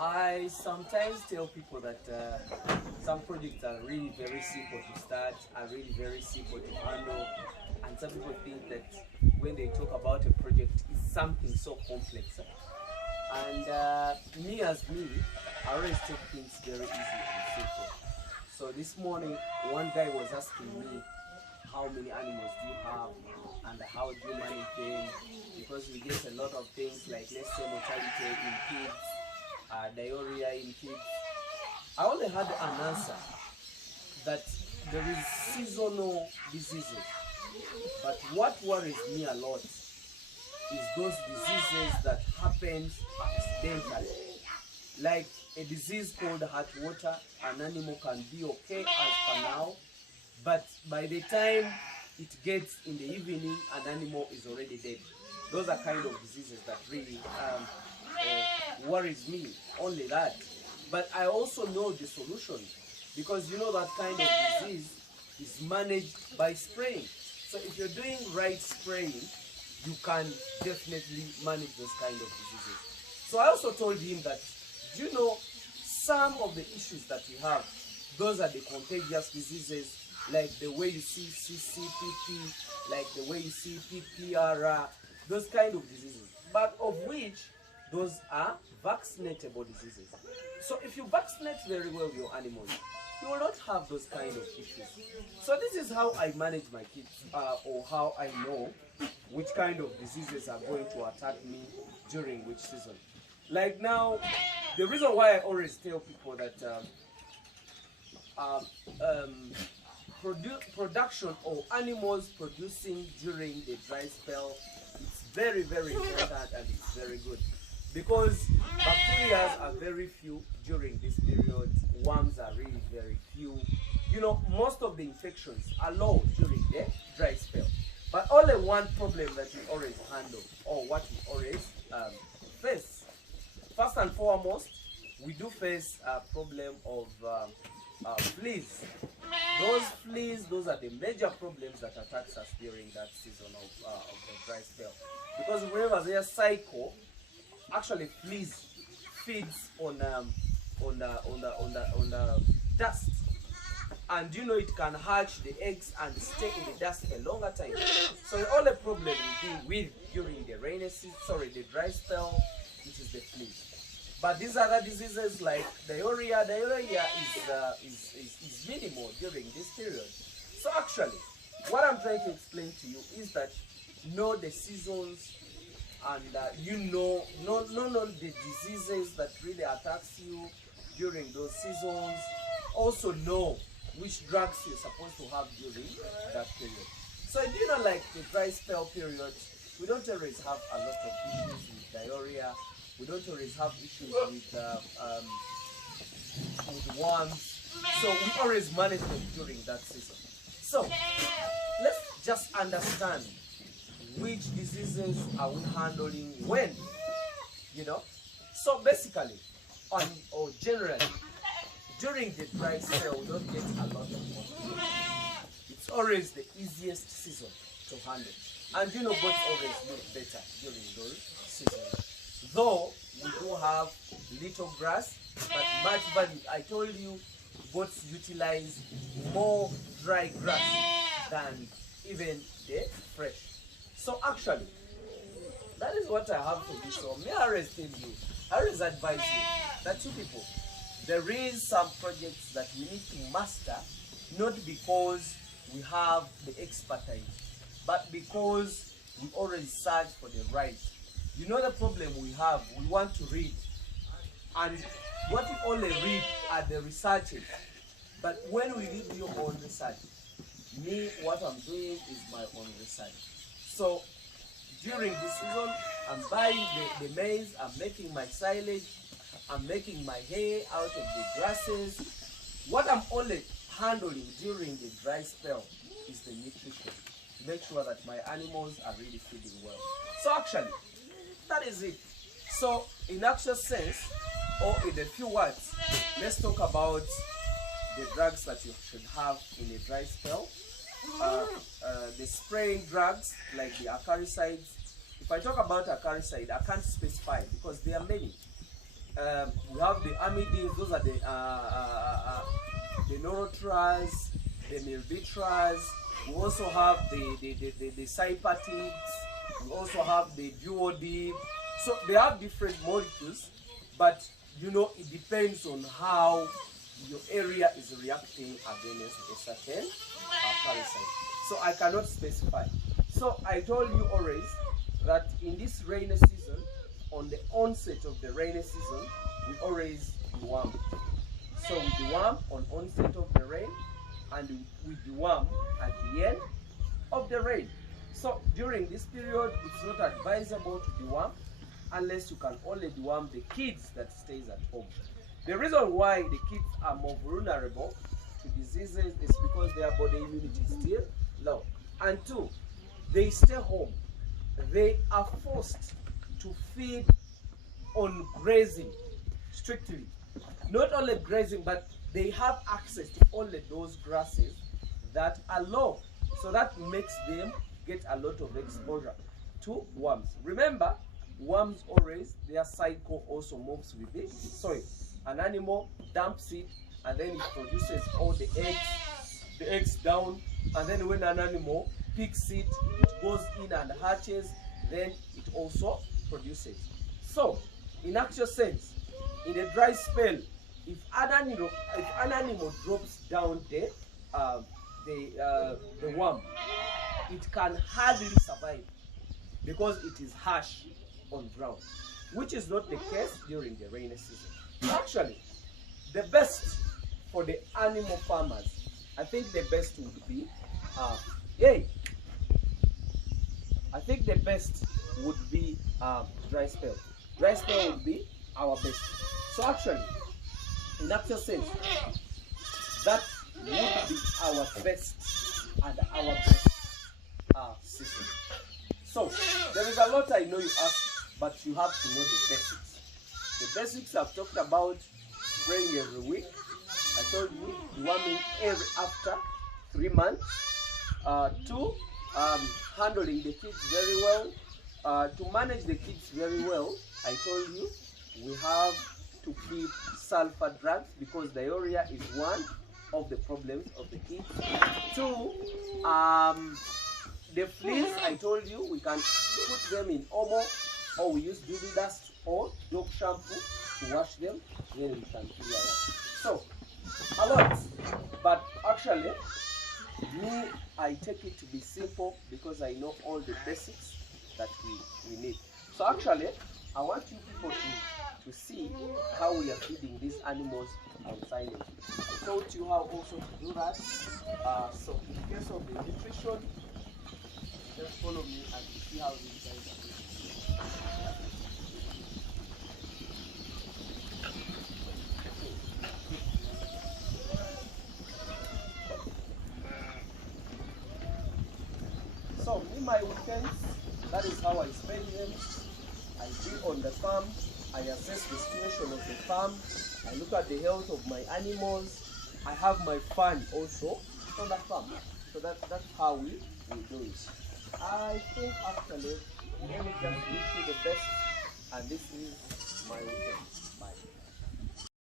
I sometimes tell people that some projects are really very simple to start, are really very simple to handle, and some people think that when they talk about a project, it's something so complex. And me, I always take things very easy and simple. So this morning, one guy was asking me, how many animals do you have and how do you manage them? Because we get a lot of things like, let's say, mortality in kids, diarrhea in kids. I only had an answer that there is seasonal diseases. But what worries me a lot is those diseases that happen accidentally. Like a disease called heart water, an animal can be okay as for now, but by the time it gets in the evening, an animal is already dead. Those are kind of diseases that really worries me, only that. But I also know the solution, because you know that kind of disease is managed by spraying. So if you're doing right spraying, you can definitely manage those kind of diseases. So I also told him that, do you know, some of the issues that we have, those are the contagious diseases, like the way you see CCPP, like the way you see PPR, those kind of diseases, but of which those are vaccinatable diseases. So if you vaccinate very well your animals, you will not have those kind of issues. So this is how I manage my kids, or how I know which kind of diseases are going to attack me during which season. Like now, the reason why I always tell people that production or animals producing during the dry spell, it's very, very important and it's very good. Because bacteria are very few during this period, worms are really very few. You know, most of the infections are low during the dry spell. But only one problem that we always handle, or what we always face. First and foremost, we do face a problem of fleas. Those fleas, those are the major problems that attacks us during that season of the dry spell. Because whenever there's a cycle, actually fleas feeds on dust, and you know it can hatch the eggs and stay in the dust for a longer time. So the only problem we deal with during the rainy season, the dry spell, which is the fleas. But these other diseases like diarrhea is minimal during this period. So actually, what I'm trying to explain to you is that know the seasons, and you know the diseases that really attacks you during those seasons. Also know which drugs you're supposed to have during that period. So you know, like the dry spell period, we don't always have a lot of issues with diarrhea. We don't always have issues with worms. So we always manage them during that season. So let's just understand which diseases are we handling when, you know. So basically, or generally, during the dry spell, we don't get a lot of water. It's always the easiest season to handle. And you know, boats always look better during those seasons. Though we do have little grass, but much value. I told you, boats utilize more dry grass than even the fresh. So actually, that is what I have for you. So may I always tell you, I always advise you that you people, there is some projects that we need to master, not because we have the expertise, but because we already search for the right. You know the problem we have, we want to read, and what we only read are the researches. But when we read your own research, me, what I'm doing is my own research. So during this season, I'm buying the maize, I'm making my silage, I'm making my hay out of the grasses. What I'm only handling during the dry spell is the nutrition, to make sure that my animals are really feeding well. So actually, that is it. So in actual sense, or in a few words, let's talk about the drugs that you should have in a dry spell. The spraying drugs like the acaricides. If I talk about acaricide, I can't specify because there are many. We have the amides, those are the norotras, the milvitras. We also have the cypatids. We also have the duodib. So they have different molecules, but you know, it depends on how your area is reacting against a certain parasite. So I cannot specify. So I told you always that in this rainy season, on the onset of the rainy season, we always deworm. So we deworm on onset of the rain, and we deworm at the end of the rain. So during this period, it's not advisable to deworm unless you can only deworm the kids that stays at home. The reason why the kids are more vulnerable to diseases is because their body immunity is still low. And two, they stay home. They are forced to feed on grazing strictly. Not only grazing, but they have access to only those grasses that are low. So that makes them get a lot of exposure to worms. Remember, worms always, their cycle also moves with the soil. An animal dumps it, and then it produces all the eggs down, and then when an animal picks it, it goes in and hatches, then it also produces. So, in actual sense, in a dry spell, if an animal drops down the worm, it can hardly survive because it is harsh on ground, which is not the case during the rainy season. Actually, the best for the animal farmers, I think the best would be, dry spell. Dry spell would be our best. So actually, in actual sense, that would be our best and our best system. So there is a lot I know you ask, but you have to know the basics. The basics I've talked about: spraying every week. I told you deworming every after 3 months. Two, handling the kids very well. To manage the kids very well, I told you we have to keep sulfur drugs because diarrhea is one of the problems of the kids. Two, the fleas, I told you we can put them in Omo, or we use baby dust or dog shampoo to wash them, then we can clear them. So, a lot, but actually, me, I take it to be simple because I know all the basics that we need. So actually, I want you people to see how we are feeding these animals on silence. I taught you how also to do that. So in case of the nutrition, just follow me and see how these guys are doing. So in my weekends, that is how I spend them. I be on the farm, I assess the situation of the farm, I look at the health of my animals, I have my fun also on the farm. So that's how we do it. I think actually, let me just wish you the best, and this is my weekend.